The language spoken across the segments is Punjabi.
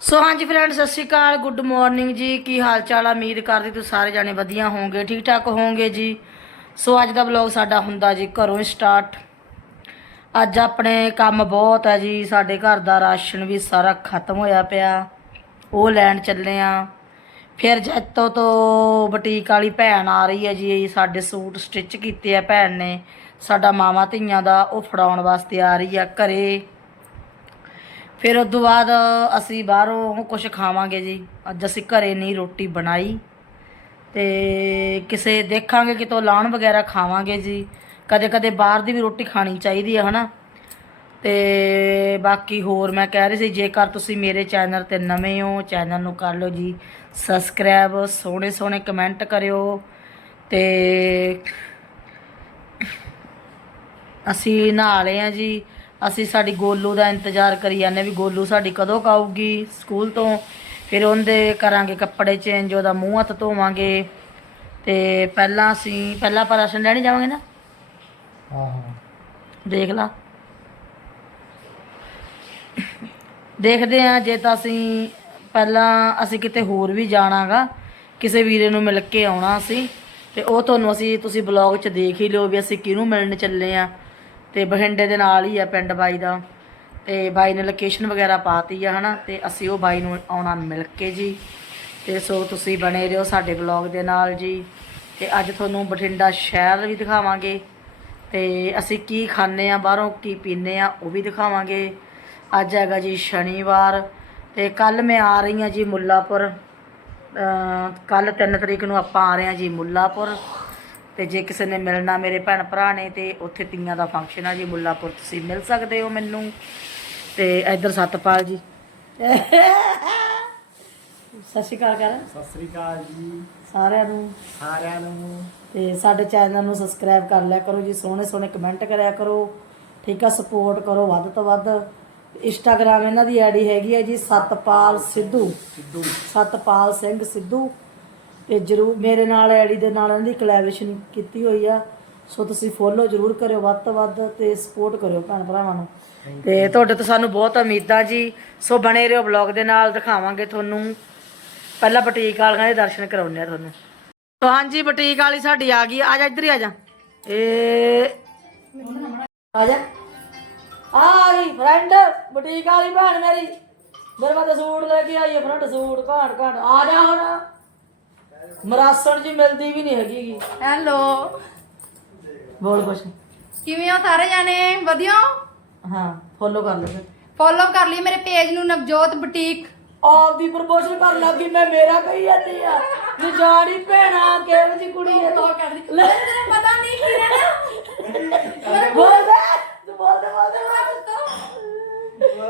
ਸੋ ਹਾਂਜੀ ਫਰੈਂਡ ਸਤਿ ਸ਼੍ਰੀ ਅਕਾਲ ਗੁੱਡ ਮਾਰਨਿੰਗ ਜੀ। ਕੀ ਹਾਲ ਚਾਲ ਆ? ਉਮੀਦ ਕਰਦੀ ਤੁਸੀਂ ਸਾਰੇ ਜਾਣੇ ਵਧੀਆ ਹੋਵੋਗੇ ਠੀਕ ਠਾਕ ਹੋਵੋਗੇ ਜੀ। ਸੋ ਅੱਜ ਦਾ ਵਲੌਗ ਸਾਡਾ ਹੁੰਦਾ ਜੀ ਘਰੋਂ ਸਟਾਰਟ ਅੱਜ ਆਪਣੇ ਕੰਮ ਬਹੁਤ ਹੈ ਜੀ। ਸਾਡੇ ਘਰ ਦਾ ਰਾਸ਼ਨ ਵੀ ਸਾਰਾ ਖਤਮ ਹੋਇਆ ਪਿਆ। ਉਹ ਲੈਣ ਚੱਲੇ ਆ। ਫਿਰ ਜੈਤੋ ਤੋਂ ਬੁਟੀਕ ਵਾਲੀ ਭੈਣ ਆ ਰਹੀ ਹੈ ਜੀ। ਸਾਡੇ ਸੂਟ ਸਟਿਚ ਕੀਤੇ ਆ ਭੈਣ ਨੇ। ਸਾਡਾ ਮਾਮਾ ਧੀਆਂ ਦਾ, ਉਹ ਫੜਾਉਣ ਵਾਸਤੇ ਆ ਰਹੀ ਆ ਘਰੇ। ਫਿਰ ਉਸ ਤੋਂ ਬਾਅਦ ਅਸੀਂ ਬਾਹਰੋਂ ਕੁਝ ਖਾਵਾਂਗੇ ਜੀ। ਅੱਜ ਅਸੀਂ ਘਰੇ ਨਹੀਂ ਰੋਟੀ ਬਣਾਈ। ਤੇ ਕਿਸੇ ਦੇਖਾਂਗੇ, ਕਿਤੋਂ ਲਾਣ ਵਗੈਰਾ ਖਾਵਾਂਗੇ ਜੀ। ਕਦੇ ਕਦੇ ਬਾਹਰ ਦੀ ਵੀ ਰੋਟੀ ਖਾਣੀ ਚਾਹੀਦੀ ਹੈ ਹਨਾ। ਤੇ ਬਾਕੀ ਹੋਰ ਮੈਂ ਕਹਿ ਰਹੀ ਸੀ, ਜੇਕਰ ਤੁਸੀਂ ਮੇਰੇ ਚੈਨਲ ਤੇ ਨਵੇਂ ਹੋ, ਚੈਨਲ ਨੂੰ ਕਰ ਲਓ ਜੀ। ਸਬਸਕ੍ਰਾਈਬ ਸੋਹਣੇ ਸੋਹਣੇ ਕਮੈਂਟ ਕਰਿਓ। ਤੇ ਅਸੀਂ ਨਹਾ ਲਏ ਆ ਜੀ। ਅਸੀਂ ਸਾਡੀ ਗੋਲੂ ਦਾ ਇੰਤਜ਼ਾਰ ਕਰੀ ਜਾਂਦੇ ਵੀ ਗੋਲੂ ਸਾਡੀ ਕਦੋਂ ਕਾਊਗੀ ਸਕੂਲ ਤੋਂ। ਫਿਰ ਉਹਦੇ ਕਰਾਂਗੇ ਕੱਪੜੇ ਚੇਂਜ ਉਹਦਾ ਮੂੰਹ ਹੱਥ ਧੋਵਾਂਗੇ। ਤੇ ਪਹਿਲਾਂ ਅਸੀਂ ਪਹਿਲਾਂ ਆਪਾਂ ਰਾਸ਼ਨ ਲੈਣ ਜਾਵਾਂਗੇ ਨਾ। ਹਾਂ ਦੇਖ ਲਾ। ਦੇਖਦੇ ਆ ਜੇ ਤਾਂ ਅਸੀਂ ਪਹਿਲਾਂ ਅਸੀਂ ਕਿਤੇ ਹੋਰ ਵੀ ਜਾਣਾਗਾ ਕਿਸੇ ਵੀਰੇ ਨੂੰ ਮਿਲ ਕੇ ਆਉਣਾ ਅਸੀਂ ਤੇ ਉਹ ਤੁਹਾਨੂੰ ਅਸੀਂ ਤੁਸੀਂ ਬਲੌਗ 'ਚ ਦੇਖ ਹੀ ਲਿਓ ਵੀ ਅਸੀਂ ਕਿਹਨੂੰ ਮਿਲਣ ਚੱਲੇ ਆ ਤੇ ਬਠਿੰਡੇ ਦੇ ਨਾਲ ਹੀ ਆ ਪਿੰਡ ਬਾਈ ਦਾ। ਤੇ ਬਾਈ ਨੇ ਲੋਕੇਸ਼ਨ ਵਗੈਰਾ ਪਾਤੀ ਆ, ਹਨਾ? ਤੇ ਅਸੀਂ ਉਹ ਬਾਈ ਨੂੰ ਆਉਣਾ ਮਿਲ ਕੇ ਜੀ। ਤੇ ਸੋ ਤੁਸੀਂ ਬਣੇ ਰਹੋ ਸਾਡੇ ਬਲੌਗ ਦੇ ਨਾਲ ਜੀ। ਤੇ ਅੱਜ ਤੁਹਾਨੂੰ ਬਠਿੰਡਾ ਸ਼ਹਿਰ ਵੀ ਦਿਖਾਵਾਂਗੇ। ਤੇ ਅਸੀਂ ਕੀ ਖਾਂਦੇ ਆ, ਬਾਹਰੋਂ ਕੀ ਪੀਂਦੇ ਆ, ਉਹ ਵੀ ਦਿਖਾਵਾਂਗੇ। ਅੱਜ ਹੈਗਾ ਜੀ ਸ਼ਨੀਵਾਰ ਤੇ ਕੱਲ ਮੈਂ ਆ ਰਹੀ ਆ ਜੀ ਮੁੱਲਾਪੁਰ। ਕੱਲ 3 ਤਰੀਕ ਨੂੰ ਆਪਾਂ ਆ ਰਹੇ ਆ ਜੀ ਮੁੱਲਾਪੁਰ। ਤੇ ਜੇ ਕਿਸੇ ਨੇ ਮਿਲਣਾ ਮੇਰੇ ਭੈਣ ਭਰਾ ਨੇ ਤੇ ਉੱਥੇ ਤੀਆਂ ਦਾ ਫੰਕਸ਼ਨ ਆ ਜੀ ਮੁੱਲਾਪੁਰ ਤੁਸੀਂ ਮਿਲ ਸਕਦੇ ਹੋ ਮੈਨੂੰ। ਤੇ ਇੱਧਰ ਸਤਪਾਲ ਜੀ। ਸਤਿ ਸ਼੍ਰੀ ਅਕਾਲ ਕਰ ਸਤਿ ਸ੍ਰੀ ਅਕਾਲ ਜੀ। ਸਾਰਿਆਂ ਨੂੰ। ਸਾਰਿਆਂ ਨੂੰ। ਤੇ ਸਾਡੇ ਚੈਨਲ ਨੂੰ ਸਬਸਕ੍ਰਾਈਬ ਕਰ ਲਿਆ ਕਰੋ ਜੀ ਸੋਹਣੇ ਸੋਹਣੇ ਕਮੈਂਟ ਕਰਿਆ ਕਰੋ। ਠੀਕ ਆ ਸਪੋਰਟ ਕਰੋ ਵੱਧ ਤੋਂ ਵੱਧ। ਇੰਸਟਾਗ੍ਰam ਇਹਨਾਂ ਦੀ ਆਈਡੀ ਹੈਗੀ ਹੈ ਜੀ ਸਤਪਾਲ ਸਿੱਧੂ। ਸਿੱਧੂ। ਸਤਪਾਲ ਸਿੰਘ ਸਿੱਧੂ। ਤੇ ਜਰੂਰ ਮੇਰੇ ਨਾਲ ਆਈਡੀ ਦੇ ਨਾਲ ਇਹਨਾਂ ਦੀ ਕੋਲੈਬੋਰੇਸ਼ਨ ਕੀਤੀ ਹੋਈ ਆ। ਸੋ ਤੁਸੀਂ ਫੋਲੋ ਜਰੂਰ ਕਰਿਓ ਵੱਧ ਤੋਂ ਵੱਧ ਤੇ ਸਪੋਰਟ ਕਰਿਓ ਭੈਣ ਭਰਾਵਾਂ ਨੂੰ। ਤੇ ਤੁਹਾਡੇ ਤੋਂ ਸਾਨੂੰ ਬਹੁਤ ਉਮੀਦਾਂ ਜੀ। ਸੋ ਬਣੇ ਰਹੋ ਬਲੌਗ ਦੇ ਨਾਲ ਦਿਖਾਵਾਂਗੇ ਤੁਹਾਨੂੰ। ਪਹਿਲਾਂ ਬੁਟੀਕ ਵਾਲਿਆਂ ਦੇ ਦਰਸ਼ਨ ਕਰਾਉਂਦੇ ਆ ਤੁਹਾਨੂੰ। ਸੋ ਹਾਂਜੀ ਬੁਟੀਕ ਵਾਲੀ ਸਾਡੀ ਆ ਗਈ। ਆ ਜਾ ਇੱਧਰ ਹੀ ਆ ਜਾ। ਏ ਆ ਜਾ। ਆ ਗਈ ਫਰੈਂਡ ਬੁਟੀਕ ਵਾਲੀ ਭੈਣ ਮੇਰੀ। ਮੇਰੇ ਵਾਸਤੇ ਸੂਟ ਲੈ ਕੇ ਆਈ ਹੈ ਫਰੈਂਡ ਸੂਟ ਘਾਟ ਘਾਟ। ਆ ਜਾ ਹੁਣ। ਮਰਾਸਣ ਜੀ ਮਿਲਦੀ ਵੀ ਨਹੀਂ ਹੈਗੀ ਗੀ। ਹੈਲੋ ਬੋਲ ਕੁਛ। ਕਿਵੇਂ ਹੋ ਸਾਰੇ ਜਾਣੇ? ਵਧੀਆ ਹਾਂ? ਫੋਲੋ ਕਰ ਲੈ ਫਿਰ। ਫੋਲੋ ਕਰ ਲਈ ਮੇਰੇ ਪੇਜ ਨੂੰ ਨਵਜੋਤ ਬੁਟੀਕ ਆਪ ਦੀ ਪ੍ਰਮੋਸ਼ਨ ਕਰਨ ਲੱਗੀ ਮੈਂ ਮੇਰਾ ਕਹੀ ਜਾਂਦੀ ਆ। ਨੀ ਜਾਣੀ ਭੈਣਾ ਕਿਹੋ ਜੀ ਕੁੜੀ ਹੈ ਫੋਲੋ ਕਰ ਲਈ ਤੈਨੂੰ ਪਤਾ ਨਹੀਂ ਕੀ ਨਾ। ਬੋਲ ਦੇ ਤੂੰ ਬੋਲ ਦੇ ਬੋਲ ਦੇ।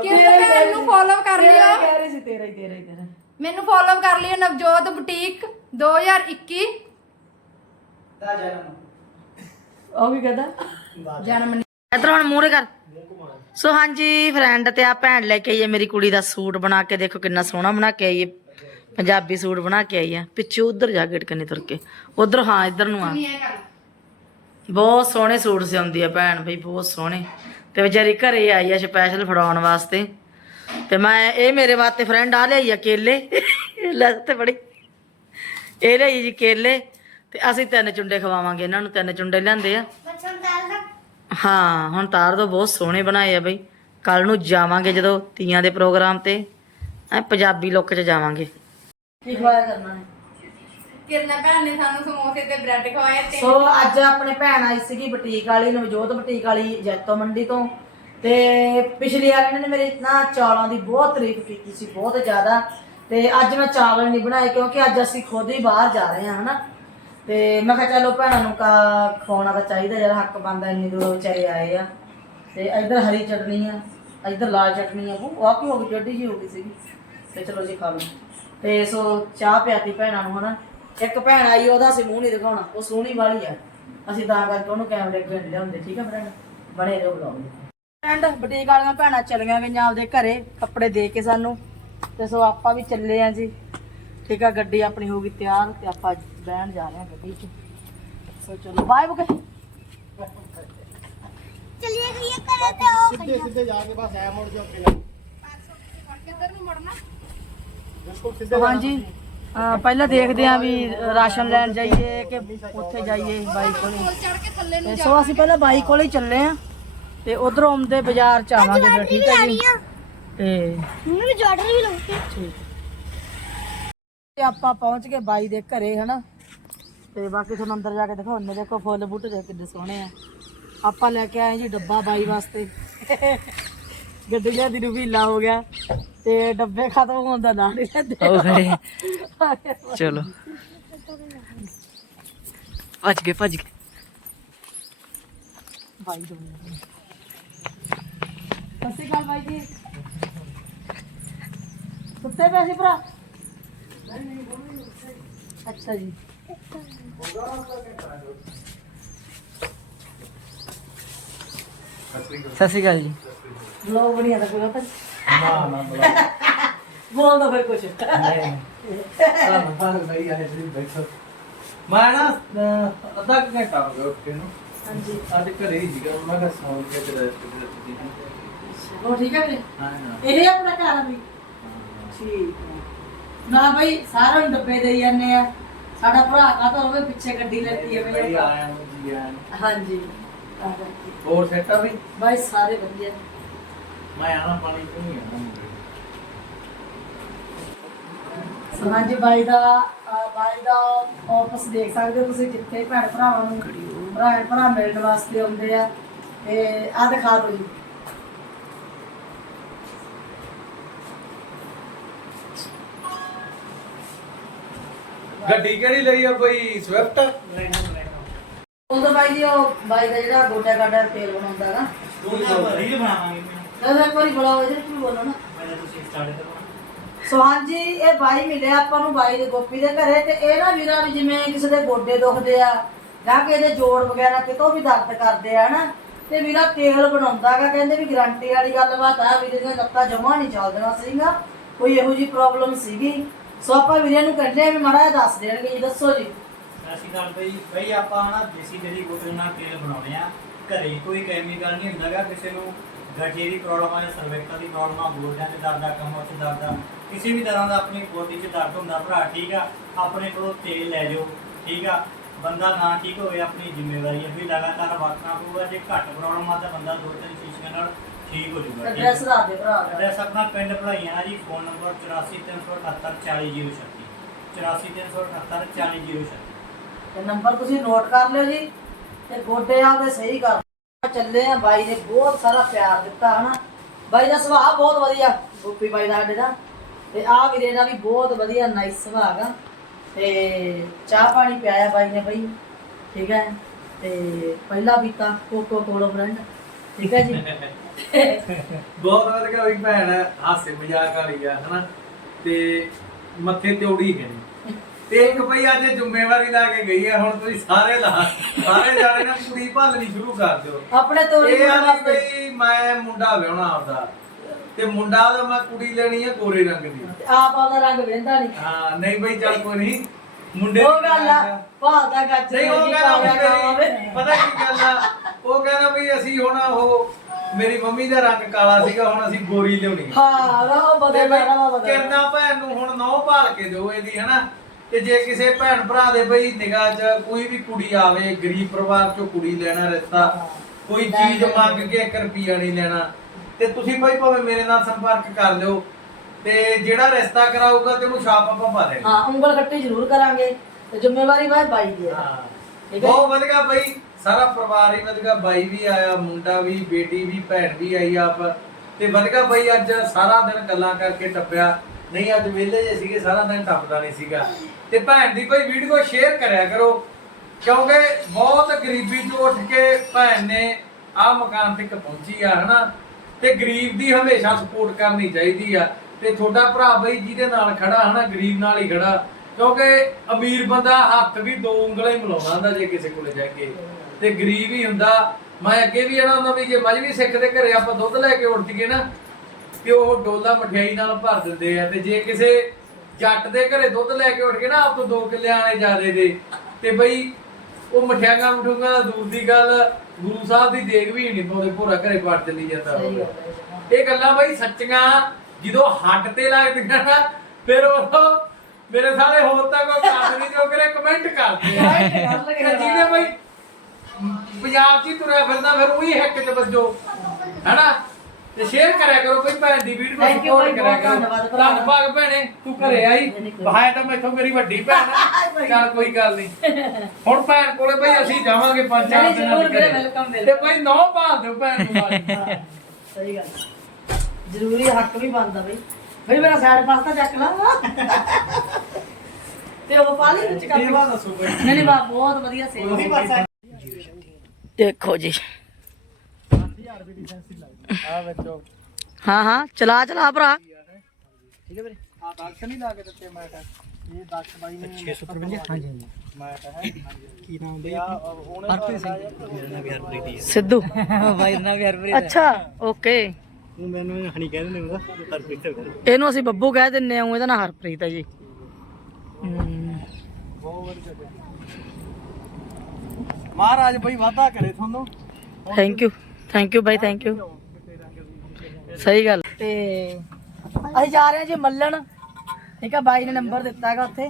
ਕਿਸ ਭੈਣ ਨੂੰ ਫੋਲੋ ਕਰ ਲਿਓ? ਹੀ ਕਹਿ ਰਹੀ ਸੀ ਤੇਰਾ ਹੀ ਤੇਰਾ ਹੀ ਤੇਰਾ ਹੀ। ਮੈਨੂੰ ਫੋਲੋ ਕਰ ਲਿਓ ਨਵਜੋਤ ਬੁਟੀਕ 2021 ਦਾ ਜਨਮ ਉਹ ਕੀ ਕਹਦਾ? ਜਨਮ ਇਧਰ ਹੁਣ ਮੂਹਰੇ ਕਰ। ਸੋ ਹਾਂਜੀ ਫਰੈਂਡ ਤੇ ਆ ਭੈਣ ਲੈ ਕੇ ਆਈ ਹੈ ਮੇਰੀ ਕੁੜੀ ਦਾ ਸੂਟ ਬਣਾ ਕੇ ਦੇਖੋ ਕਿੰਨਾ ਸੋਹਣਾ ਬਣਾ ਕੇ ਆਈ ਹੈ ਪੰਜਾਬੀ ਸੂਟ ਬਣਾ ਕੇ ਆਈ ਹੈ ਪਿੱਛੇ ਉਧਰ ਜਾ ਗੇਟ ਕੰਨੀ ਤੁਰ ਕੇ। ਉਧਰ ਹਾਂ ਇਧਰ ਨੂੰ ਆ। ਨਹੀਂ ਕਰ। ਬਹੁਤ ਸੋਹਣੇ ਸੂਟ ਸਿਉਂਦੀ ਆ ਭੈਣ ਬਈ ਬਹੁਤ ਸੋਹਣੇ। ਤੇ ਵਿਚਾਰੀ ਘਰੇ ਆਈ ਆ ਸਪੈਸ਼ਲ ਫੜਾਉਣ ਵਾਸਤੇ। ਤੇ ਮੈਂ ਇਹ ਮੇਰੇ ਵਾਸਤੇ ਫਰੈਂਡ ਆ ਲਈ ਆ ਕੇਲੇ। ਲੈ ਤੇ ਬੜੀ। ਇਹ ਲਈ ਜੀ ਕੇਲੇ ਤੇ ਅਸੀਂ ਤਿੰਨ ਚੁੰਡੇ ਖਵਾਵਾਂਗੇ ਇਹਨਾਂ ਨੂੰ ਤਿੰਨ ਚੁੰਡੇ ਲਿਆਂਦੇ ਆ। ਹਾਂ ਹੁਣ ਤਾਰ ਦੋ ਬਹੁਤ ਸੋਹਣੇ ਬਣਾਏ ਆ ਬਈ। ਕੱਲ ਨੂੰ ਜਾਵਾਂਗੇ ਜਦੋਂ ਤੀਆਂ ਦੇ ਪ੍ਰੋਗਰਾਮ ਤੇ। ਐ ਪੰਜਾਬੀ ਲੁੱਕ 'ਚ ਜਾਵਾਂਗੇ। ਕੀ ਖਵਾਇਆ ਕਰਨਾ ਹੈ? ਕਿਰਨਾ ਭੈਣ ਨੇ ਸਾਨੂੰ ਸਮੋਸੇ ਤੇ ਬ੍ਰੈਡ ਖਵਾਏ ਤੇ ਸੋ ਅੱਜ ਆਪਣੇ ਭੈਣ ਆਈ ਸੀਗੀ ਬੁਟੀਕ ਵਾਲੀ ਨਵਜੋਤ ਬੁਟੀਕ ਵਾਲੀ ਜੈਤੋ ਮੰਡੀ ਤੋਂ। ਤੇ ਪਿਛਲੀ ਵਾਰ ਇਹਨਾਂ ਨੇ ਮੇਰੇ ਨਾ ਚਾਵਲਾਂ ਦੀ ਬਹੁਤ ਤਾਰੀਫ ਕੀਤੀ ਸੀ, ਬਹੁਤ ਜ਼ਿਆਦਾ। ਤੇ ਅੱਜ ਮੈਂ ਚਾਵਲ ਨਹੀਂ ਬਣਾਏ ਕਿਉਂਕਿ ਅੱਜ ਅਸੀਂ ਖੁਦ ਹੀ ਬਾਹਰ ਜਾ ਰਹੇ ਹਾਂ, ਹਨਾ। ਤੇ ਮੈਂ ਕਿਹਾ ਚਲੋ ਭੈਣਾਂ ਨੂੰ ਕਾ ਖਵਾਉਣਾ ਤਾਂ ਚਾਹੀਦਾ, ਯਾਰ ਹੱਕ ਬੰਦਾ ਇੰਨੀ ਦੂਰੋਂ ਵਿਚਾਰੇ ਆਏ ਆ। ਤੇ ਇੱਧਰ ਹਰੀ ਚਟਨੀ ਆ, ਇੱਧਰ ਲਾਲ ਚਟਨੀ ਆ, ਉਹ ਆ ਕੀ ਹੋ ਗਈ ਜੱਡੀ ਜੀ ਹੋ ਗਈ ਸੀਗੀ। ਤੇ ਚਲੋ ਜੀ ਖਾ ਲਓ। ਤੇ ਸੋ ਚਾਹ ਪਿਆਤੀ ਭੈਣਾਂ ਨੂੰ, ਹਨਾ। ਇੱਕ ਭੈਣ ਆਈ, ਉਹਦਾ ਅਸੀਂ ਮੂੰਹ ਨਹੀਂ ਦਿਖਾਉਣਾ, ਉਹ ਸੋਹਣੀ ਵਾਲੀ ਆ। ਅਸੀਂ ਤਾਂ ਕਰਕੇ ਉਹਨੂੰ ਕੈਮਰੇ ਅੱਗੇ ਨਹੀਂ ਲਿਆਉਂਦੇ, ਠੀਕ ਆ ਫਰੈਂਡ ਬਣੇ ਰਹੋ ਬਲੌਗ ਫਰੈਂਡ ਬਟੀਕ ਵਾਲੀਆਂ ਭੈਣਾਂ ਚਲੀਆਂ ਗਈਆਂ ਆਪਦੇ ਘਰੇ ਕੱਪੜੇ ਦੇ ਕੇ ਸਾਨੂੰ। ਤੇ ਸੋ ਆਪਾਂ ਵੀ ਚੱਲੇ ਆ ਜੀ। ਠੀਕ ਆ ਗੱਡੀ ਆਪਣੀ ਹੋ ਗਈ ਤਿਆਰ ਤੇ ਆਪਾਂ ਬਹਿਣ ਜਾ ਰਹੇ ਆ ਗੱਡੀ 'ਚ। ਸੋ ਚਲੋ ਬਾਏ ਬੁਕੇ ਚਲਿਏ ਕਿੱਧਰ ਨੂੰ ਮੁੜਨਾ ਬਿਲਕੁਲ ਸਿੱਧੇ ਹਾਂਜੀ। ਪਹਿਲਾਂ ਦੇਖਦੇ ਆ ਵੀ ਰਾਸ਼ਨ ਲੈਣ ਜਾਈਏ ਕਿ ਉੱਥੇ ਜਾਈਏ ਬਾਈਕ ਕੋਲ। ਸੋ ਅਸੀਂ ਪਹਿਲਾਂ ਬਾਈਕ ਕੋਲ ਹੀ ਚੱਲੇ ਆ। ਤੇ ਉਧਰੋਂ ਆਉਂਦੇ ਬਾਜ਼ਾਰ ਚ ਆਵਾਂਗੇ ਫਿਰ ਠੀਕ ਹੈ ਜੀ? ਤੇ ਵੀ ਜਾਡਰ ਵੀ ਲਾਉਂਦੇ ਠੀਕ। ਤੇ ਆਪਾਂ ਪਹੁੰਚ ਗਏ ਬਾਈ ਦੇ ਘਰੇ ਹਨਾ? ਤੇ ਬਾਕੀ ਤੁਹਾਨੂੰ ਅੰਦਰ ਜਾ ਕੇ ਦਿਖਾਉਂਦੇ ਦੇਖੋ ਫੁੱਲ ਬੂਟੇ ਦੇ ਕਿੰਨੇ ਸੋਹਣੇ ਆ। ਆਪਾਂ ਲੈ ਕੇ ਆਏ ਜੀ ਡੱਬਾ ਬਾਈ ਵਾਸਤੇ। ਗੱਡੀ ਲਿਆਦੀ ਨੂੰ ਵੀਲਾ ਹੋ ਗਿਆ। ਤੇ ਡੱਬੇ ਖਤਮ ਹੋਣ ਦਾ ਨਾਂ ਨਹੀਂ ਲੈਂਦੇ। ਖੜੇ ਚਲੋ। ਭੱਜ ਗਏ ਭੱਜ ਗਏ। ਬਾਈ ਦੋ ਸਤਿ ਸ਼੍ਰੀ ਅਕਾਲ ਬਾਈ ਜੀ। ਸੁੱਤੇ ਪਏ ਸੀ ਭਰਾ? ਅੱਛਾ ਜੀ। ਸਤਿ ਸ਼੍ਰੀ ਅਕਾਲ ਜੀ। ਲੋਕ ਬਣੀ ਆਦਾ ਕੋਈ ਪਤਾ ਨਾ ਨਾ ਬਲਾ ਬੋਲ ਦੋ ਫਿਰ ਕੁਛ। ਨਹੀਂ। ਸਾਨੂੰ ਫਾਲ ਨਹੀਂ ਆਏ ਜੀ ਬੈਠੋ। ਮੈਂ ਨਾ ਅਹ, ਅੱਧਾ ਕੁ ਘੰਟਾ ਹੋ ਗਿਆ ਉੱਠ ਕੇ ਨੂੰ। ਹਾਂਜੀ। ਅੱਜ ਘਰੇ ਹੀ ਸੀਗਾ ਮੈਂ ਕਿਹਾ ਸੌਂ ਕੇ ਤੇ ਰੈਸਟ ਕੀਤੀ ਉਹ ਠੀਕ ਹੈ ਵੀਰੇ? ਹਾਂ ਹਾਂ। ਇਹ ਆਪਣਾ ਘਰ ਆ ਵੀ? ਠੀਕ ਹੈ ਨਾ ਬਈ ਸਾਰਿਆਂ ਨੂੰ ਡੱਬੇ ਦੇਈ ਜਾਂਦੇ ਆ। ਸਾਡਾ ਭਰਾ ਕਾ ਤਾਂ ਹੋਵੇ ਪਿੱਛੇ ਗੱਡੀ ਲੈਤੀ ਹੈ ਬਈ। ਬਈ ਆਇਆ ਨੂੰ ਜੀ ਆਇਆ ਨੂੰ। ਹਾਂਜੀ। ਤਾਂ ਕਰਕੇ। ਹੋਰ ਸੈਟ ਆ ਬਈ? ਬਾਈ ਸਾਰੇ ਵਧੀਆ। ਮੈਂ ਆਣਾ ਪਾਣੀ ਤੋਂ ਨਹੀਂ ਆਣਾ ਸੋ ਹਾਂਜੀ ਬਾਈ ਦਾ ਅਹ ਬਾਈ ਦਾ ਆਫਿਸ ਦੇਖ ਸਕਦੇ ਹੋ ਤੁਸੀਂ ਜਿੱਥੇ ਭੈਣ ਭਰਾਵਾਂ ਨੂੰ ਭੈਣ ਭਰਾ ਮਿਲਣ ਵਾਸਤੇ ਆਉਂਦੇ ਆ। ਤੇ ਆ ਦਿਖਾ ਦਿਓ ਜੀ। ਗੱਡੀ ਕਿਹੜੀ ਲਈ ਆ ਬਈ? ਸਵਿਫਟ ਉਦੋਂ ਬਾਈ ਜੀ ਉਹ ਬਾਈ ਦਾ ਜਿਹੜਾ ਗੋਡਾ ਗਾਡਾ ਤੇਲ ਬਣਾਉਂਦਾ ਨਾ ਰੀਲ ਬਣਾਵਾਂਗੇ। ਉਹ ਇੱਕ ਵਾਰੀ ਬੁਲਾਓ ਇਹਦੇ ਕੀ ਬੋਲੋ ਨਾ। ਪਹਿਲਾਂ ਤੁਸੀਂ ਸਟਾਰਟ ਕਰੋ। ਸੋ ਹਾਂਜੀ ਇਹ ਬਾਈ ਮਿਲਿਆ ਆਪਾਂ ਨੂੰ ਬਾਈ ਦੇ ਗੋਪੀ ਦੇ ਘਰੇ ਤੇ ਇਹ ਨਾ ਵੀਰਾ ਵੀ ਜਿਵੇਂ ਕਿਸੇ ਦੇ ਗੋਡੇ ਦੁਖਦੇ ਆ ਜਾਂ ਕਿ ਇਹਦੇ ਜੋੜ ਵਗੈਰਾ ਕਿਤੋਂ ਵੀ ਦਰਦ ਕਰਦੇ ਆ ਹਨਾ ਤੇ ਵੀਰਾ ਤੇਲ ਬਣਾਉਂਦਾਗਾ ਕਹਿੰਦੇ ਵੀ ਗਾਰੰਟੀ ਵਾਲੀ ਗੱਲਬਾਤ ਆ ਵੀਰੇ ਦੀਆਂ ਲੱਤਾਂ ਜਮਾ ਨਹੀਂ ਚੱਲਦੀਆਂ ਸੀਗਾ ਕੋਈ ਇਹੋ ਜੀ ਪ੍ਰੋਬਲਮ ਸੀਗੀ। ਸੋ ਆਪਾਂ ਵੀਰੇ ਨੂੰ ਕਹਿੰਦੇ ਆ ਵੀ ਮਾੜਾ ਜਿਹਾ ਦੱਸ ਦੇਣਗੇ ਜੀ, ਦੱਸੋ ਜੀ। ਅਸੀਂ ਗੱਲ ਬਈ। ਬਈ ਆਪਾਂ ਨਾ ਦੇਸੀ ਜਿਹੜੀ ਗੋਡੇ ਨਾਲ ਤੇਲ ਬਣਾਉਣੇ ਆ, ਘਰੇ ਕੋਈ ਕੈਮੀਕਲ ਨਹੀਂ ਹੁੰਦਾਗਾ ਕਿਸੇ ਨੂੰ ਗਠੇ ਦੀ ਪ੍ਰੋਬਲਮ ਆ ਜਾਂ ਸਰਵੈਕਲ ਦੀ ਪ੍ਰੋਬਲਮ ਆ, ਗੋਡਿਆਂ 'ਚ ਦਰਦ ਆ ਕਮਰ 'ਚ ਦਰਦ ਆ, ਕਿਸੇ ਵੀ ਤਰ੍ਹਾਂ ਦਾ ਆਪਣੀ ਬੋਡੀ 'ਚ ਦਰਦ ਹੁੰਦਾ ਭਰਾ, ਠੀਕ ਆ? ਆਪਣੇ ਕੋਲੋਂ ਤੇਲ ਲੈ ਜਾਓ, ਠੀਕ ਆ? ਬੰਦਾ ਨਾ ਠੀਕ ਹੋਵੇ, ਆਪਣੀ ਜ਼ਿੰਮੇਵਾਰੀ ਹੈ ਵੀ ਲਗਾਤਾਰ ਵਰਤਣਾ ਪਊਗਾ, ਜੇ ਘੱਟ ਪ੍ਰੋਬਲਮ ਆ ਤਾਂ ਬੰਦਾ ਦੋ ਤਿੰਨ ਸ਼ੀਸ਼ੀਆਂ ਨਾਲ ਠੀਕ ਹੋ ਜਾਊਗਾ? ਐਡਰੈਸ ਦੱਸ ਦੇ ਭਰਾ ਦਾ। ਐਡਰੈਸ ਆਪਣਾ ਪਿੰਡ ਭਲਾਈਆਂ ਜੀ ਫੋਨ ਨੰਬਰ 8437840036 8437840036 ਤੇ ਨੰਬਰ ਤੁਸੀਂ ਨੋਟ ਕਰ ਲਿਓ ਜੀ ਤੇ ਗੋਡੇ ਆਪਦੇ ਸਹੀ ਕਰ। ਚੱਲੇ ਆ ਬਾਈ ਨੇ ਬਹੁਤ ਸਾਰਾ ਪਿਆਰ ਦਿੱਤਾ ਹਨਾ? ਬਾਈ ਦਾ ਸੁਭਾਅ ਬਹੁਤ ਵਧੀਆ ਗੋਪੀ ਬਾਈ ਦਾ ਸਾਡੇ ਦਾ। ਤੇ ਆ ਵੀਰੇ ਦਾ ਵੀ ਬਹੁਤ ਵਧੀਆ ਨਾਈਸ ਸੁਭਾਅ ਹੈਗਾ। ਤੇ ਚਾਹ ਪਾਣੀ ਪਿਆਇਆ ਬਾਈ ਨੇ ਬਈ ਠੀਕ ਹੈ? ਤੇ ਪਹਿਲਾ ਪੀਤਾ ਕੋਕੋ ਕੋਲੋ ਫਰੈਂਡ ਠੀਕ ਹੈ ਜੀ? ਬਹੁਤ ਵਧੀਆ ਵੀ ਭੈਣ ਹਾਸੇ ਮਜ਼ਾਕ ਵਾਲੀ ਆ ਹਨਾ? ਤੇ ਮੱਥੇ ਤੇ ਉੜੀ ਹੈ ਤੇ ਇੱਕ ਭਈ ਅੱਜ ਜ਼ਿੰਮੇਵਾਰੀ ਲਾ ਕੇ ਗਈ ਹੈ ਹੁਣ ਤੁਸੀਂ ਸਾਰੇ ਲਾ ਸਾਰੇ ਜਾਣੇ ਨਾ ਕੁੜੀ ਭਾਲਣੀ ਸ਼ੁਰੂ ਕਰ ਦਿਓ। ਆਪਣੇ ਤੋਰੀ ਇਹ ਆ ਵਾਸਤੇ। ਭਈ ਮੈਂ ਮੁੰਡਾ ਵਿਆਹਣਾ ਆਪਦਾ। ਤੇ ਮੁੰਡਾ ਦਾ ਮੈਂ ਕੁੜੀ ਲੈਣੀ ਹੈ ਗੋਰੇ ਰੰਗ ਦੀ। ਆਪ ਆਪਦਾ ਰੰਗ ਵੇਂਦਾ ਨਹੀਂ ਹਾਂ ਨਹੀਂ ਭਈ ਚੱਲ ਕੋਈ ਨਹੀਂ ਮੁੰਡੇ ਉਹ ਦੀ ਗੱਲ ਆ ਆ। ਭਾਲ ਦਾ ਗੱਜ ਨਹੀਂ ਉਹ ਕਹਿੰਦਾ ਮੇਰੀ ਵੇ। ਪਤਾ ਕੀ ਗੱਲ ਆ? ਉਹ ਕਹਿੰਦਾ ਵੀ ਅਸੀਂ ਹੁਣ ਉਹ ਮੇਰੀ ਮੰਮੀ ਦਾ ਰੰਗ ਕਾਲਾ ਸੀਗਾ ਹੁਣ ਅਸੀਂ ਗੋਰੀ ਲਿਆਉਣੀ ਆ। ਹਾਂ ਰਹਾ ਬਦਲ ਰਹਾ ਬਦਲ ਕਿਰਨਾ ਭੈਣ ਨੂੰ ਹੁਣ ਨੌ ਭਾਲ ਕੇ ਦਿਓ ਇਹਦੀ ਹਨਾ? ਤੇ ਜੇ ਕਿਸੇ ਭੈਣ ਭਰਾ ਦੇ ਬਈ ਨਿਗਾਹ 'ਚ ਕੋਈ ਵੀ ਕੁੜੀ ਆਵੇ ਗਰੀਬ ਪਰਿਵਾਰ 'ਚੋਂ ਕੁੜੀ ਲੈਣਾ ਰਿਸ਼ਤਾ ਕੋਈ ਚੀਜ਼ ਮੰਗ ਕੇ 1 ਰੁਪਿਆ ਨਹੀਂ ਲੈਣਾ ਤੇ ਤੁਸੀਂ ਬਈ ਭਾਵੇਂ ਮੇਰੇ ਨਾਲ ਸੰਪਰਕ ਕਰ ਲਿਓ ਤੇ ਜਿਹੜਾ ਰਿਸ਼ਤਾ ਕਰਾਊਗਾ ਤੇ ਉਹਨੂੰ ਛਾਪ ਆਪਾਂ ਪਾ ਦੇਣੀ। ਹਾਂ ਉਂਗਲ ਖੱਟੀ ਜ਼ਰੂਰ ਕਰਾਂਗੇ ਤੇ ਜ਼ਿੰਮੇਵਾਰੀ ਬਾਈ ਬਾਈ ਦੀ ਹੈ। ਹੈ। ਬਹੁਤ ਵਧੀਆ ਬਈ। ਸਾਰਾ ਪਰਿਵਾਰ ਹੀ ਵਧੀਆ, ਬਾਈ ਵੀ ਆਇਆ, ਮੁੰਡਾ ਵੀ, ਬੇਟੀ ਵੀ, ਭੈਣ ਵੀ ਆਈ ਆਪ। ਤੇ ਵਧੀਆ ਬਈ, ਅੱਜ ਸਾਰਾ ਦਿਨ ਗੱਲਾਂ ਕਰਕੇ ਟੱਪਿਆ। ਨਹੀਂ, ਅੱਜ ਵਿਹਲੇ ਜੇ ਸੀਗੇ, ਸਾਰਾ ਦਿਨ ਟੱਪਦਾ ਨਹੀਂ ਸੀਗਾ। ਤੇ ਭੈਣ ਦੀ ਕੋਈ ਵੀਡੀਓ ਸ਼ੇਅਰ ਕਰਿਆ ਕਰੋ, ਕਿਉਂਕਿ ਬਹੁਤ ਗਰੀਬੀ ਤੋਂ ਉੱਠ ਕੇ ਭੈਣ ਨੇ ਆਹ ਮਕਾਨ ਤੱਕ ਪਹੁੰਚੀ ਆ, ਹਨਾ? ਤੇ ਗਰੀਬ ਦੀ ਹਮੇਸ਼ਾ ਸਪੋਰਟ ਕਰਨੀ ਚਾਹੀਦੀ ਆ। ਤੇ ਤੁਹਾਡਾ ਭਰਾ ਬਈ ਜਿਹਦੇ ਨਾਲ ਖੜਾ, ਹਨਾ? ਗਰੀਬ ਨਾਲ ਹੀ ਖੜਾ। ਕਿਉਂਕਿ ਅਮੀਰ ਬੰਦਾ ਹੱਥ ਵੀ ਦੋ ਉਂਗਲਾਂ ਹੀ ਮਿਲਾਉਂਦਾ ਹੁੰਦਾ ਜੇ ਕਿਸੇ ਕੋਲੇ ਜਾ ਕੇ। ਤੇ ਗਰੀਬ ਹੀ ਹੁੰਦਾ। ਮੈਂ ਅੱਗੇ ਵੀ ਇਹਨਾਂ ਹੁੰਦਾ ਵੀ ਜੇ ਮਜਵੀ ਸਿੱਖ ਦੇ ਘਰੇ ਆਪਾਂ ਦੁੱਧ ਲੈ ਕੇ ਉੱਠ ਜੀਏ ਨਾ ਤੇ ਉਹ ਡੋਲਾ ਮਠਿਆਈ ਨਾਲ ਭਰ ਦਿੰਦੇ ਆ। ਤੇ ਜੇ ਕਿਸੇ ਜੱਟ ਦੇ ਘਰੇ ਦੁੱਧ ਲੈ ਕੇ ਉੱਠ ਕੇ ਨਾ ਆਪ ਤੋਂ 2 ਕਿੱਲੇ ਆਣੇ ਜਾਦੇ ਦੇ। ਤੇ ਬਈ ਉਹ ਮਠਿਆਈਆਂ ਮਠੂੰਗਾ ਦਾ ਦੂਰ ਦੀ ਗੱਲ ਗੁਰੂ ਸਾਹਿਬ ਦੀ ਦੇਗ ਵੀ ਨਹੀਂ ਪਾਉਂਦੇ ਭੋਰਾ ਘਰੇ ਪੜ ਚਲੀ ਜਾਂਦਾ। ਇਹ ਗੱਲਾਂ ਬਈ ਸੱਚੀਆਂ ਜਦੋਂ ਹੱਡ ਤੇ ਲੱਗਦੀਆਂ ਨਾ ਫਿਰ ਉਹ ਮੇਰੇ ਸਾਰੇ ਹੋਰ ਤਾਂ ਕੋਈ ਕੰਮ ਨਹੀਂ ਜੋ ਕਰੇ ਕਮੈਂਟ ਕਰਦੇ ਆ। ਜਿਹਨੇ ਬਈ ਪੰਜਾਬ 'ਚ ਹੀ ਤੁਰਿਆ ਫਿਰਦਾ ਫਿਰ ਉਹੀ ਹੈਕ 'ਚ ਵੱਜੋ। ਹੈਨਾ? ਤੇ ਸ਼ੇਅਰ ਕਰਿਆ ਕਰੋ ਕੋਈ ਭੈਣ ਦੀ ਵੀਡੀਓ Thank you ਸਪੋਰਟ ਕਰਿਆ ਬਹੁਤ ਕਰੋ। ਧੰਨਵਾਦ ਭਰਾ। ਧੰਨਵਾਦ ਭੈਣੇ ਤੂੰ ਘਰੇ ਆਈ। ਬਾਹਰ ਤਾਂ ਮੈਥੋਂ ਮੇਰੀ ਵੱਡੀ ਭੈਣ ਹੈ ਚੱਲ ਕੋਈ ਗੱਲ ਨਹੀਂ ਹੁਣ ਭੈਣ ਕੋਲੇ ਬਈ ਅਸੀਂ ਜਾਵਾਂਗੇ ਪੰਜ ਚਾਰ ਨਹੀਂ, ਦਿਨਾਂ ਜ਼ਰੂਰ ਵੀਰੇ, ਘਰੇ। welcome, welcome। ਤੇ ਬਈ ਨੌ ਭਾਲ ਦਿਓ ਭੈਣ ਨੂੰ ਸਹੀ ਗੱਲ। ਜ਼ਰੂਰੀ ਹੱਕ ਵੀ ਬਣਦਾ ਬਈ। ਬਈ ਮੇਰਾ ਸਾਈਡ ਪਾਸਤਾ ਚੱਕ ਲਾ। ਤੇ ਉਹ ਪਾਲੀ ਵਿੱਚ ਕਰ ਬਾਤ ਦੱਸੋ ਨਹੀਂ ਨਹੀਂ ਬਾ ਬਹੁਤ ਵਧੀਆ ਸੇਵਾ ਪਾਸਾ ਦੇਖੋ ਜੀ। ਆ ਵਿੱਚੋਂ ਹਾਂ ਹਾਂ ਚਲਾ ਚਲਾ ਭਰਾ। ਠੀਕ ਹੈ ਵੀਰੇ ਆ ਦਕਸ਼ ਨਹੀਂ ਲਾ ਕੇ ਦਿੱਤੇ ਮੈਂ ਤਾਂ ਇਹ ਦਕਸ਼ ਬਾਈ ਨੇ 655 ਹਾਂਜੀ ਮੈਂ ਤਾਂ ਹੈ ਕੀ ਨਾਮ ਦੇ ਹਰਪ੍ਰੀਤ ਸਿੰਘ ਵੀ ਹਰਪ੍ਰੀਤ ਹੀ ਸਿੱਧੂ। ਬਾਈ ਦਾ ਵੀ ਹਰਪ੍ਰੀਤ ਅੱਛਾ ਓਕੇ। ਉਹ ਮੈਨੂੰ ਹਣੀ ਕਹਿੰਦੇ ਨੇ ਉਹਦਾ ਹਰਪ੍ਰੀਤ ਇਹਨੂੰ ਅਸੀਂ ਬੱਬੂ ਕਹਿ ਦਿੰਨੇ ਆ ਇਹਦਾ ਨਾਂ ਹਰਪ੍ਰੀਤ ਹੈ ਜੀ। ਹਮ, ਮਹਾਰਾਜ ਬਈ ਵਾਦਾ ਕਰੇ ਤੁਹਾਨੂੰ। ਥੈਂਕ ਯੂ ਥੈਂਕ ਯੂ ਬਾਈ ਥੈਂਕ ਯੂ ਸਹੀ ਗੱਲ। ਤੇ ਅਸੀਂ ਜਾ ਰਹੇ ਹਾਂ ਜੀ ਮੱਲਣ। ਠੀਕ ਆ ਬਾਈ ਨੇ ਨੰਬਰ ਦਿੱਤਾ ਹੈਗਾ ਉੱਥੇ।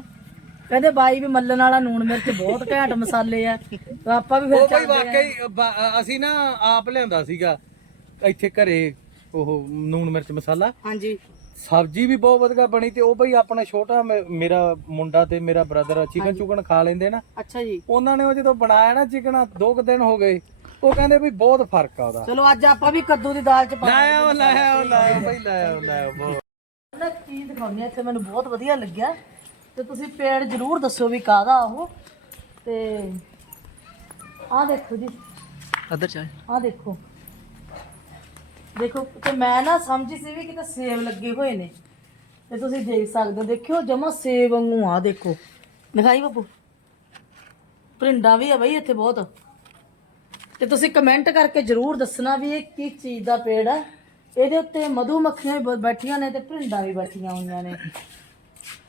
ਕਹਿੰਦੇ ਬਾਈ ਵੀ ਮੱਲਣ ਵਾਲਾ ਨੂਣ ਮਿਰਚ ਬਹੁਤ ਘੈਂਟ ਮਸਾਲੇ ਆ। ਤਾਂ ਆਪਾਂ ਵੀ ਫਿਰ ਉਹ ਬਈ ਚੱਲਦੇ ਹਾਂ। ਵਾਕਈ ਬ- ਅਸੀਂ ਨਾ ਆਪ ਲਿਆਂਦਾ ਸੀਗਾ। ਇੱਥੇ ਘਰੇ ਉਹ ਨੂਨ ਮਿਰਚ ਮਸਾਲਾ। ਹਾਂਜੀ। ਸਬਜ਼ੀ ਵੀ ਬਹੁਤ ਵਧੀਆ ਬਣੀ ਤੇ ਉਹ ਬਈ ਆਪਣਾ ਛੋਟਾ ਮੇ- ਮੇਰਾ ਮੁੰਡਾ ਤੇ ਮੇਰਾ ਬ੍ਰਦਰ ਚਿਕਨ ਚੁਕਨ ਖਾ ਲੈਂਦੇ ਨਾ। ਅੱਛਾ ਜੀ। ਉਹਨਾਂ ਨੇ ਉਹ ਜਦੋਂ ਬਣਾਇਆ ਨਾ ਚਿਕਨ ਦੋ ਕੁ ਦਿਨ ਹੋ ਗਏ। ਉਹ ਕਹਿੰਦੇ ਵੀ ਬਹੁਤ ਫ਼ਰਕ ਆ ਉਹਦਾ। ਚਲੋ ਅੱਜ ਆਪਾਂ ਵੀ ਕੱਦੂ ਦੀ ਦਾਲ ਚ ਪਾ ਲਾਇਆ ਉਹ ਲਾਇਆ ਉਹ ਲਾਇਆ ਬਈ ਲਾਇਆ ਉਹ ਲਾਇਆ ਬਹੁਤ। ਨਾ ਚੀਜ਼ ਦਿਖਾਉਂਦੀ ਆ ਇੱਥੇ ਮੈਨੂੰ ਬਹੁਤ ਵਧੀਆ ਲੱਗਿਆ। ਤੇ ਤੁਸੀਂ ਪੇੜ ਜ਼ਰੂਰ ਦੱਸੋ ਵੀ ਕਾਹਦਾ ਉਹ। ਤੇ ਆਹ ਦੇਖੋ ਜੀ। ਉਧਰ ਚੱਲ ਆਹ ਦੇਖੋ। ਦੇਖੋ, ਤੇ ਮੈਂ ਨਾ ਸਮਝੀ ਸੀ ਵੀ ਕਿਤੇ ਸੇਬ ਲੱਗੇ ਹੋਏ ਨੇ। ਤੇ ਤੁਸੀਂ ਦੇਖ ਸਕਦੇ ਹੋ, ਦੇਖਿਓ, ਜਮਾ ਸੇਬ ਵਾਂਗੂ ਆ, ਦੇਖੋ। ਦਿਖਾਈ ਬੱਬੂ ਪ੍ਰਿੰਡਾ ਵੀ ਆ ਬਈ ਇੱਥੇ ਬਹੁਤ। ਤੇ ਤੁਸੀਂ ਕਮੈਂਟ ਕਰਕੇ ਜਰੂਰ ਦੱਸਣਾ ਵੀ ਇਹ ਕਿਸ ਚੀਜ਼ ਦਾ ਪੇੜ ਹੈ ਇਹਦੇ ਉੱਤੇ ਮਧੂ ਮੱਖੀਆਂ ਵੀ ਬੈਠੀਆਂ ਨੇ ਤੇ ਪ੍ਰਿੰਡਾਂ ਵੀ ਬੈਠੀਆਂ ਹੋਈਆਂ ਨੇ।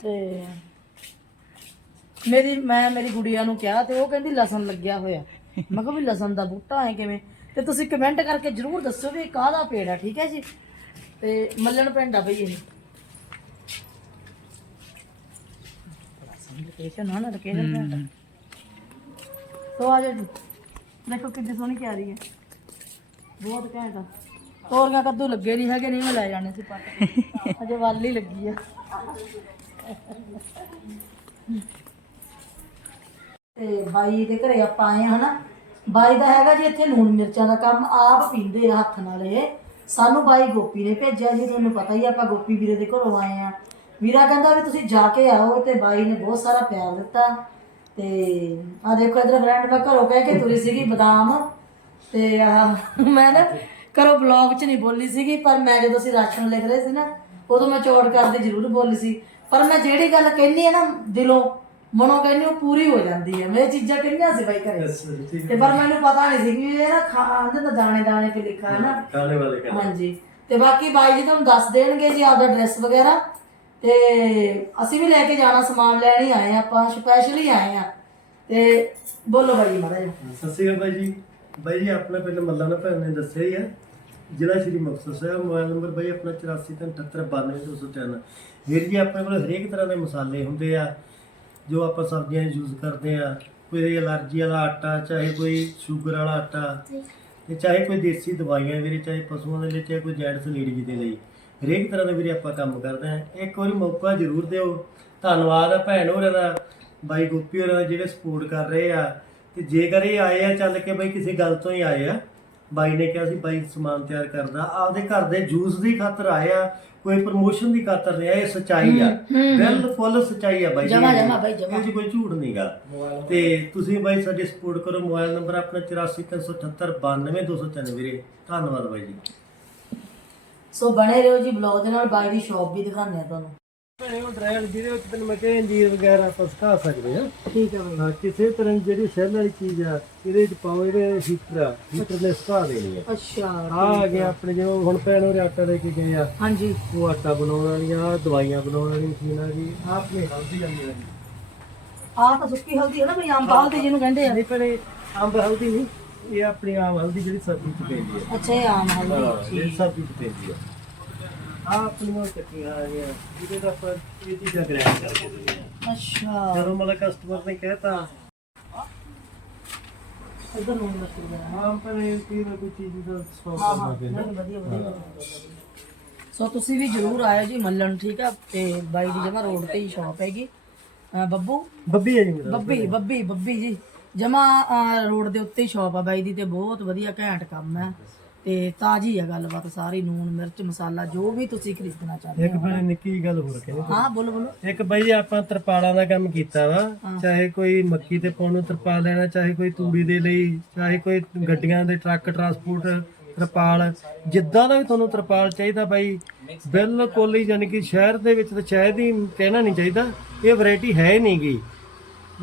ਤੇ ਮੇਰੀ, ਮੈਂ ਮੇਰੀ ਗੁੜੀਆ ਨੂੰ ਕਿਹਾ ਤੇ ਉਹ ਕਹਿੰਦੀ, ਲਸਣ ਲੱਗਿਆ ਹੋਇਆ। ਮੈਂ ਕਿਹਾ, ਵੀ ਲਸਣ ਦਾ ਬੂਟਾ ਹੈ ਕਿਵੇਂ? ਤੇ ਤੁਸੀਂ ਕਮੈਂਟ ਕਰਕੇ ਜਰੂਰ ਦੱਸੋ ਵੀ ਇਹ ਕਾਹਦਾ ਪੇੜ ਆ ਠੀਕ ਹੈ ਜੀ? ਤੇ ਮੱਲਣ ਪਿੰਡ ਆ ਬਈ ਇਹ। ਲੋਕੇਸ਼ਨ ਹਾਂ ਨਾ ਲੋਕੇਸ਼ਨ ਪਿੰਡ। ਸੋ ਆ ਜਾ ਜੀ। ਦੇਖੋ ਕਿੰਨੀ ਸੋਹਣੀ ਕਿਆਰੀ ਹੈ। ਬਹੁਤ ਘੈਂਟ ਆ। ਤੋਰੀਆਂ ਕੱਦੂ ਲੱਗੇ ਨਹੀਂ ਹੈਗੇ ਨਹੀਂ ਮੈਂ ਲੈ ਜਾਣੇ ਸੀ ਪੱਟ ਅਜੇ ਵੱਲ ਹੀ ਲੱਗੀ ਆ। ਤੇ ਬਾਈ ਦੇ ਘਰੇ ਆਪਾਂ ਆਏ ਹਨਾ। ਬਾਈ ਦਾ ਹੈਗਾ ਜੀ ਇੱਥੇ ਲੂਣ ਮਿਰਚਾਂ ਦਾ ਕੰਮ ਆਪ ਪੀਂਦੇ ਆ ਹੱਥ ਨਾਲ ਇਹ। ਸਾਨੂੰ ਬਾਈ ਗੋਪੀ ਨੇ ਭੇਜਿਆ ਜੀ ਤੁਹਾਨੂੰ ਪਤਾ ਹੀ ਆ, ਆਪਾਂ ਗੋਪੀ ਵੀਰੇ ਦੇ ਘਰੋਂ ਆਏ ਆ। ਵੀਰਾ ਕਹਿੰਦਾ ਵੀ ਤੁਸੀਂ ਜਾ ਕੇ ਆਓ ਤੇ ਬਾਈ ਨੇ ਬਹੁਤ ਸਾਰਾ ਪਿਆਰ ਦਿੱਤਾ। ਤੇ ਆ ਦੇਖੋ ਇਧਰ ਫਰੈਂਡ ਮੈਂ ਘਰੋਂ ਕਹਿ ਕੇ ਤੁਰੀ ਸੀਗੀ ਬਦਾਮ। ਤੇ ਆਹ ਮੈਂ ਨਾ ਘਰੋਂ ਬਲੌਗ 'ਚ ਨਹੀਂ ਬੋਲੀ ਸੀਗੀ ਪਰ ਮੈਂ ਜਦੋਂ ਅਸੀਂ ਰਾਸ਼ਨ ਲਿਖ ਰਹੇ ਸੀ ਨਾ ਉਦੋਂ ਮੈਂ ਚੋੜ ਕਰਦੇ ਜ਼ਰੂਰ ਬੋਲੀ ਸੀ। ਪਰ ਮੈਂ ਜਿਹੜੀ ਗੱਲ ਕਹਿੰਨੀ ਆ ਨਾ ਦਿਲੋਂ ਮਨੋਂ ਕਹਿੰਨੀ ਉਹ ਪੂਰੀ ਹੋ ਜਾਂਦੀ ਹੈ। ਮੈਂ ਇਹ ਚੀਜ਼ਾਂ ਕਹਿੰਨੀਆਂ ਸੀ ਬਾਈ ਘਰੇ? ਤੇ ਪਰ ਮੈਨੂੰ ਪਤਾ ਨਹੀਂ ਸੀ ਕਿ ਇਹ ਨਾ ਖਾਣ ਦੇ ਦਾਣੇ ਦਾਣੇ ਤੇ ਲਿਖਾ ਹੈ ਨਾ। ਖਾਣੇ ਵਾਲੇ ਹਾਂਜੀ। ਤੇ ਬਾਕੀ ਬਾਈ ਜੀ ਤੁਹਾਨੂੰ ਦੱਸ ਦੇਣਗੇ ਜੀ ਆਪਦਾ ਐਡਰੈਸ ਵਗੈਰਾ। ਤੇ ਅਸੀਂ ਵੀ ਲੈ ਕੇ ਜਾਣਾ ਸਮਾਨ ਲੈਣ ਹੀ ਆਏ ਆ ਆਪਾਂ ਸਪੈਸ਼ਲੀ ਆਏ ਆ ਤੇ ਬੋਲੋ ਬਾਈ ਮਾੜਾ ਜੀ ਸਤਿ ਸ਼੍ਰੀ ਅਕਾਲ ਬਾਈ ਜੀ। ਬਾਈ ਜੀ ਆਪਣਾ ਪਿੰਡ ਮੱਲਾਨਾ ਭੈਣ ਨੇ ਦੱਸਿਆ ਹੀ ਹੈ। ਜ਼ਿਲ੍ਹਾ ਸ਼੍ਰੀ ਮੁਕਤਸਰ ਸਾਹਿਬ ਮੋਬਾਈਲ ਨੰਬਰ ਬਾਈ ਆਪਣਾ 8437792203 ਵੀਰ ਜੀ ਆਪਣੇ ਕੋਲ ਹਰੇਕ ਤਰ੍ਹਾਂ ਦੇ ਮਸਾਲੇ ਹੁੰਦੇ ਆ। ਜੋ ਆਪਾਂ ਸਬਜ਼ੀਆਂ ਯੂਜ਼ ਕਰਦੇ ਆ ਕੋਈ ਅਲਰਜੀ ਵਾਲਾ ਆਟਾ, ਚਾਹੇ ਕੋਈ ਸ਼ੂਗਰ ਵਾਲਾ ਆਟਾ ਤੇ ਚਾਹੇ ਕੋਈ ਦੇਸੀ ਦਵਾਈਆਂ ਵੀਰੇ, ਚਾਹੇ ਪਸ਼ੂਆਂ ਦੇ ਲਈ, ਚਾਹੇ ਕੋਈ ਜੈਂਟਸ ਲੇਡੀਜ਼ ਦੇ ਲਈ ਹਰੇਕ ਤਰ੍ਹਾਂ ਦਾ ਵੀਰੇ ਆਪਾਂ ਕੰਮ ਕਰਦੇ ਆ ਇੱਕ ਵਾਰੀ ਮੌਕਾ ਜ਼ਰੂਰ ਦਿਓ। ਧੰਨਵਾਦ ਆ ਭੈਣ ਹੋਰਾਂ ਦਾ, ਬਾਈ ਗੋਪੀ ਹੋਰਾਂ ਦਾ ਜਿਹੜੇ ਸਪੋਰਟ ਕਰ ਰਹੇ ਆ। ਤੇ ਜੇਕਰ ਇਹ ਆਏ ਆ, ਚੱਲ ਕੇ ਬਾਈ ਕਿਸੇ ਗੱਲ ਤੋਂ ਹੀ ਆਏ ਆ। ਬਾਈ ਨੇ ਕਿਹਾ ਸੀ, ਬਾਈ ਸਮਾਨ ਤਿਆਰ ਕਰਦਾ। ਆਪਦੇ ਘਰ ਦੇ ਜੂਸ ਦੀ ਖਾਤਰ ਆਏ ਆ। ਕੋਈ ਪ੍ਰਮੋਸ਼ਨ ਦੀ ਖਾਤਰ ਨਹੀਂ ਇਹ ਸਚਾਈ ਆ। ਬਿਲਕੁਲ ਸਚਾਈ ਆ ਬਾਈ ਜੀ। ਜਮਾਂ- ਬਾਈ, ਜਮਾਂ। ਇਹ 'ਚ ਕੋਈ ਝੂਠ ਨਹੀਂਗਾ ਤੇ ਤੁਸੀਂ ਬਾਈ ਸਾਡੀ ਸਪੋਰਟ ਕਰੋ ਮੋਬਾਈਲ ਨੰਬਰ ਆਪਣਾ 8437792293 ਵੀਰੇ। ਧੰਨਵਾਦ ਬਾਈ ਜੀ। ਸੋ ਬਣੇ ਰਹੋ ਜੀ ਬਲੌਗ ਦੇ ਨਾਲ ਬਾਈ ਦੀ ਸ਼ਾਪ ਵੀ ਦਿਖਾਉਂਦੇ ਆ ਤੁਹਾਨੂੰ। ਭੈਣੇ ਉਹ ਡਰਾਈਵਰ ਜਿਹਦੇ ਵਿੱਚ ਤੈਨੂੰ ਮੈਂ ਕਿਹਾ ਇੰਜੀਰ ਵਗੈਰਾ ਆਪਾਂ ਸਿਖਾ ਸਕਦੇ ਆ ਠੀਕ ਹੈ ਬਾਈ ਹਾਂ ਕਿਸੇ ਤਰ੍ਹਾਂ ਦੀ ਜਿਹੜੀ ਸੈੱਲ ਵਾਲੀ ਚੀਜ਼ ਆ ਇਹਦੇ ਵਿੱਚ ਪਾਓ ਇਹਦੇ ਹੀਟਰ ਆ ਹੀਟਰ ਨੇ ਸਿਖਾ ਦੇਣੀ ਆ। ਅੱਛਾ ਆ ਆ ਗਿਆ ਆਪਣੇ ਜਿਵੇਂ ਹੁਣ ਭੈਣ ਉਹ ਆਟਾ ਲੈ ਕੇ ਗਏ ਆ। ਹਾਂਜੀ। ਉਹ ਆਟਾ ਬਣਾਉਣ ਵਾਲੀਆਂ ਆਹ ਦਵਾਈਆਂ ਬਣਾਉਣ ਵਾਲੀ ਮਸ਼ੀਨ ਆ ਆਹ ਆਪਣੇ ਹਲਦੀ ਆਉਂਦੀ ਆ ਜੀ। ਆਹ ਤਾਂ ਸੁੱਕੀ ਹਲਦੀ ਹੈ ਨਾ ਬਈ ਅੰਬ ਹਲਦੀ ਜਿਹਨੂੰ ਕਹਿੰਦੇ ਆ। ਨਹੀਂ ਭੈਣੇ ਅੰਬ ਹਲਦੀ ਨਹੀਂ ਇਹ ਆਪਣੀ ਆਮ ਹਲਦੀ ਜਿਹੜੀ ਸਬਜ਼ੀ ਚ ਪੈਂਦੀ ਆ। ਅੱਛਾ ਇਹ ਆਮ ਹਾਂ ਹਲਦੀ ਜਿਹੜੀ ਸਬਜ਼ੀ ਚ ਪੈਂਦੀ ਆ। ਆ ਆਪਣੀ ਉਹ ਚੱਕੀ ਆ ਗਿਆ ਜਿਹਦੇ ਦਾ ਆਪਾਂ ਇਹ ਚੀਜ਼ਾਂ ਗ੍ਰੈਂਡ ਕਰਕੇ ਦਿੰਦੇ ਆ ਅੱਛਾ। ਜਦੋਂ ਮਤਲਬ ਕਸਟਮਰ ਨੇ ਕਹਿਤਾ ਇਧਰ ਨੂੰ ਲੱਗ ਗਿਆ ਹਾਂ ਪਰ ਇਹ ਕੀ ਨਾ ਕੋਈ ਚੀਜ਼ ਦਾ ਸੌ ਹਾਂ ਕਰਨਾ ਹਾਂ। ਪੈਂਦਾ। ਨਹੀਂ, ਵਧੀਆ ਵਧੀਆ ਸੋ ਤੁਸੀਂ ਵੀ ਜਰੂਰ ਆਇਓ ਜੀ ਮੱਲਣ ਠੀਕ ਆ? ਤੇ ਬਾਈ ਦੀ ਜਮਾ ਰੋਡ ਤੇ ਹੀ ਸ਼ਾਪ ਹੈਗੀ। ਅਹ ਬੱਬੂ? ਬੱਬੀ ਹੈ ਜੀ ਮੇਰਾ ਬੱਬੀ ਬੱਬੀ। ਬੱਬੀ ਜੀ। ਜਮਾ ਰੋਡ ਦੇ ਉੱਤੇ ਹੀ ਸ਼ਾਪ ਆ ਬਾਈ ਦੀ ਤੇ ਬਹੁਤ ਵਧੀਆ ਘੈਂਟ ਕੰਮ ਹੈ। ਤੇ ਤਾਜੀ ਆ ਗੱਲਬਾਤ ਸਾਰੀ ਨੂਨ ਮਿਰਚ ਮਸਾਲਾ ਜੋ ਵੀ ਤੁਸੀਂ ਖਰੀਦਣਾ ਚਾਹੁੰਦੇ ਇੱਕ ਫਿਰ ਨਿੱਕੀ ਗੱਲ ਹੋਰ ਕਹਿੰਦੇ ਹਾਂ ਬੋਲੋ ਬੋਲੋ। ਇੱਕ ਬਈ ਜੀ ਆਪਾਂ ਤਰਪਾਲਾਂ ਦਾ ਕੰਮ ਕੀਤਾ ਵਾ ਚਾਹੇ ਕੋਈ ਮੱਕੀ ਤੇ ਪਾਉਣ ਨੂੰ ਤਰਪਾਲ ਲੈਣਾ ਚਾਹੇ ਕੋਈ ਤੂੜੀ ਦੇ ਲਈ ਚਾਹੇ ਕੋਈ ਗੱਡੀਆਂ ਦੇ ਟਰੱਕ ਟਰਾਂਸਪੋਰਟ ਤਰਪਾਲ ਜਿੱਦਾਂ ਦਾ ਵੀ ਤੁਹਾਨੂੰ ਤਰਪਾਲ ਚਾਹੀਦਾ ਬਾਈ ਬਿਲਕੁਲ ਹੀ ਯਾਨੀ ਕਿ ਸ਼ਹਿਰ ਦੇ ਵਿੱਚ ਤਾਂ ਸ਼ਾਇਦ ਹੀ ਕਹਿਣਾ ਨਹੀਂ ਚਾਹੀਦਾ ਇਹ ਵੈਰਾਈਟੀ ਹੈ ਨਹੀਂਗੀ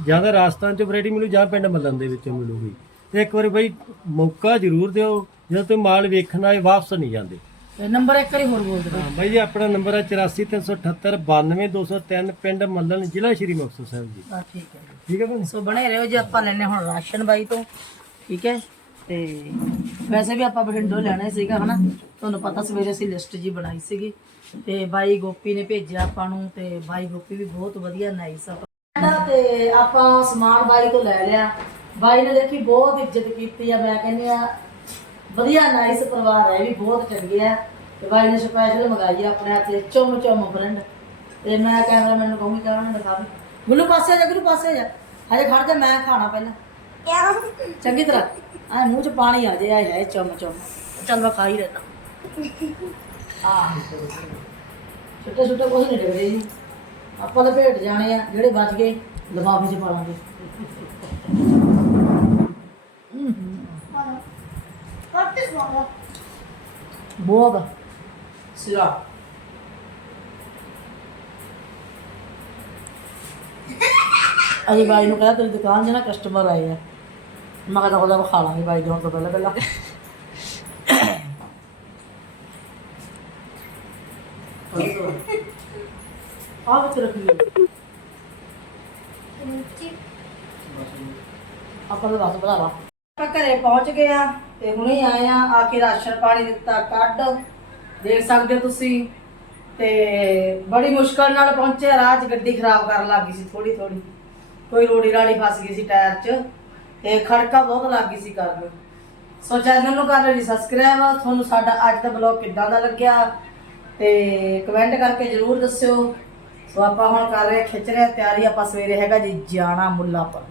ਜਾਂ ਤਾਂ ਰਾਜਸਥਾਨ ਚ ਵੈਰਾਈਟੀ ਮਿਲੂ ਜਾਂ ਪਿੰਡ ਮੱਲਣ ਦੇ ਵਿੱਚ ਮਿਲੂਗੀ। ਤੇ ਇੱਕ ਵਾਰੀ ਬਾਈ ਮੌਕਾ ਜ਼ਰੂਰ ਦਿਓ ਜਦੋਂ ਤੁਸੀਂ ਮਾਲ ਵੇਖਣ ਆਏ ਵਾਪਸ ਨਹੀਂ ਜਾਂਦੇ। ਤੇ ਨੰਬਰ ਇੱਕ ਵਾਰੀ ਹੋਰ ਬੋਲ ਦਿਓ। ਹਾਂ ਬਾਈ ਜੀ ਆਪਣਾ ਨੰਬਰ ਹੈ 8438 92203 ਪਿੰਡ ਮੱਲਣ ਜ਼ਿਲ੍ਹਾ ਸ਼੍ਰੀ ਮੁਕਤਸਰ ਸਾਹਿਬ ਜੀ। ਹਾਂ ਠੀਕ ਹੈ ਜੀ। ਠੀਕ ਹੈ ਭੈਣ ਸੋ ਬਣੇ ਰਹੋ ਜੀ ਆਪਾਂ ਲੈਣੇ ਹੁਣ ਰਾਸ਼ਨ ਬਾਈ ਤੋਂ। ਠੀਕ ਹੈ? ਤੇ ਵੈਸੇ ਵੀ ਆਪਾਂ ਬਠਿੰਡੋਂ ਲੈਣਾ ਸੀਗਾ ਹਨਾ? ਤੁਹਾਨੂੰ ਪਤਾ ਸਵੇਰੇ ਅਸੀਂ ਲਿਸਟ ਜੀ ਬਣਾਈ ਸੀਗੀ। ਤੇ ਬਾਈ ਗੋਪੀ ਨੇ ਭੇਜਿਆ ਆਪਾਂ ਨੂੰ ਤੇ ਬਾਈ ਗੋਪੀ ਵੀ ਬਹੁਤ ਵਧੀਆ ਨਾਈਸ ਆ। ਤੇ ਆਪਾਂ ਸਮਾਨ ਬਾਈ ਤੋਂ ਲੈ ਲਿਆ। ਬਾਈ ਨੇ ਦੇਖੀ ਬਹੁਤ ਇੱਜ਼ਤ ਕੀਤੀ ਆ ਮੈਂ ਕਹਿੰਦੀ ਆ ਵਧੀਆ ਨਾਈਸ ਪਰਿਵਾਰ ਹੈ ਵੀ ਬਹੁਤ ਚੰਗੇ ਆ। ਤੇ ਬਾਈ ਨੇ ਸਪੈਸ਼ਲ ਮੰਗਾਈ ਆ ਆਪਣੇ ਹੱਥੇ ਚੁੰਮ ਚੁੰਮ ਫਰੈਂਡ ਤੇ ਮੈਂ ਕੈਮਰਾਮੈਨ ਨੂੰ ਕਹੂੰਗੀ ਕਰਾਂ ਦਿਖਾ ਗੁੱਲੂ, ਪਾਸੇ ਜਾ, ਗੁੱਲੂ, ਪਾਸੇ ਜਾ। ਹਜੇ ਖੜ ਜਾ, ਮੈਂ ਖਾਣਾ ਪਹਿਲਾਂ। ਚੰਗੀ ਤਰ੍ਹਾਂ ਆ ਮੂੰਹ 'ਚ ਪਾਣੀ ਆ ਜੇ, ਆਏ ਹੈ ਚੁੰਮ ਚੁੰਮ। ਚੱਲ ਮੈਂ ਖਾ ਹੀ ਲੈਣਾ ਆ ਛੋਟੇ ਛੋਟੇ ਕੁਝ ਨਹੀਂ ਡਿੱਗਦੇ ਜੀ। ਆਪਾਂ ਤਾਂ ਭੇਟ ਜਾਣੇ ਆ, ਜਿਹੜੇ ਬਚ ਗਏ, ਲਿਫਾਫੇ 'ਚ ਪਾ ਲਾਂਗੇ। ਬਹੁਤ ਸਿਰਾ ਅਜੀ ਬਾਈ ਨੂੰ ਕਹਿੰਦਾ ਤੇਰੀ ਦੁਕਾਨ 'ਚ ਨਾ ਕਸਟਮਰ ਆਏ ਆ ਮੈਂ ਕਹਿੰਦਾ ਉਹਦਾ ਖਾ ਲਾਂਗੇ ਬਾਈ ਜਾਣ ਤੋਂ ਪਹਿਲਾਂ ਪਹਿਲਾਂ ਆਹ ਵਿੱਚ ਰੱਖੀ ਹੋਈ। ਆਪਾਂ ਤਾਂ ਬਸ ਭਰਾਵਾ ਆਪਾਂ ਘਰੇ ਪਹੁੰਚ ਗਏ ਆ ਤੇ ਹੁਣੇ ਆਏ ਆ ਆ ਕੇ ਰਾਸ਼ਨ ਪਾਣੀ ਦਿੱਤਾ, ਕੱਢ, ਦੇਖ ਸਕਦੇ ਹੋ ਤੁਸੀਂ। ਤੇ ਬੜੀ ਮੁਸ਼ਕਲ ਨਾਲ ਪਹੁੰਚੇ ਰਾਹ 'ਚ ਗੱਡੀ ਖਰਾਬ ਕਰਨ ਲੱਗੀ ਸੀ ਥੋੜੀ ਥੋੜੀ ਕੋਈ ਰੋੜੀ ਰਾੜੀ ਫਸ ਗਈ ਸੀ ਟਾਇਰ 'ਚ, ਤੇ ਖੜਕਾ ਬਹੁਤ ਲੱਗ ਗਈ ਸੀ ਕਰਨ। ਸੋ ਚੈਨਲ ਨੂੰ ਕਰ ਲਓ ਜੀ ਸਬਸਕ੍ਰਾਈਬ ਤੁਹਾਨੂੰ ਸਾਡਾ ਅੱਜ ਦਾ ਬਲੌਗ ਕਿੱਦਾਂ ਦਾ ਲੱਗਿਆ, ਤੇ ਕਮੈਂਟ ਕਰਕੇ ਜਰੂਰ ਦੱਸਿਓ। ਸੋ ਆਪਾਂ ਹੁਣ ਕਰ ਰਹੇ, ਖਿੱਚ ਰਹੇ, ਤਿਆਰੀ ਆਪਾਂ ਸਵੇਰੇ ਹੈਗਾ ਜੀ, ਜਾਣਾ ਮੁੱਲਾਪੁਰ।